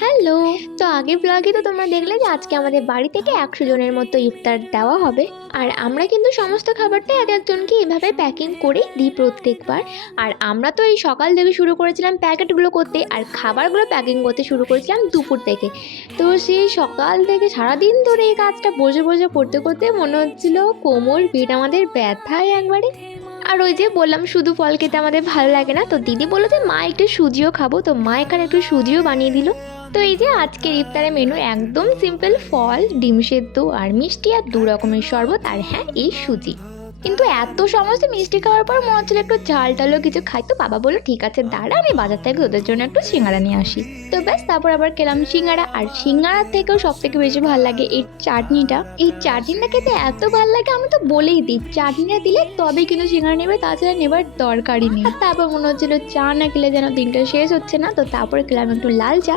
Hello. তো আগের ব্লগে তো তোমরা দেখলে যে আজকে আমাদের বাড়ি থেকে 100 জনের মতো ইফতার দেওয়া হবে। আর আমরা কিন্তু সমস্ত খাবারটা এক একজনকে এভাবে প্যাকিং করেই দিই প্রত্যেকবার। আর আমরা তো এই সকাল থেকে শুরু করেছিলাম প্যাকেটগুলো করতে, আর খাবারগুলো প্যাকিং করতে শুরু করেছিলাম দুপুর থেকে। তো সেই সকাল থেকে সারাদিন ধরে এই কাজটা বসে বসে করতে করতে মনে হচ্ছিল কোমর পিঠ আমাদের ব্যথায় একবারে। আর ওই যে বললাম শুধু ফল খেতে আমাদের ভালো লাগে না, তো দিদি বললো যে মা একটু সুজিও খাবো, তো মা এখানে একটু সুজিও বানিয়ে দিল। তো এই যে আজকের ইফতারের মেনু একদম সিম্পল, ফল, ডিম সেদ্ধ আর মিষ্টি আর 2 রকমের শরবত, আর হ্যাঁ এই সুজি। কিন্তু এত সমস্ত মিষ্টি খাওয়ার পর মনে হচ্ছিল একটু ঝাল টালও কিছু খাই, তো বাবা বললো ঠিক আছে দাঁড়া আমি বাজার থেকে ওদের জন্য একটু সিঙ্গারা নিয়ে আসি। তো ব্যাস তারপর আবার খেলাম সিঙ্গারা, আর সিঙ্গারার থেকেও সব থেকে বেশি ভালো লাগে এই চাটনিটা। এই চাটনিটা খেতে এত ভালো লাগে আমি তো বলেই দিই, চাটনিটা দিলে তবে কিন্তু সিঙ্গারা নেবে, তাছাড়া নেবার দরকারই নেই। আর তারপর মনে হচ্ছিল চা না খেলে যেন দিনটা শেষ হচ্ছে না, তো তারপরে খেলাম একটু লাল চা।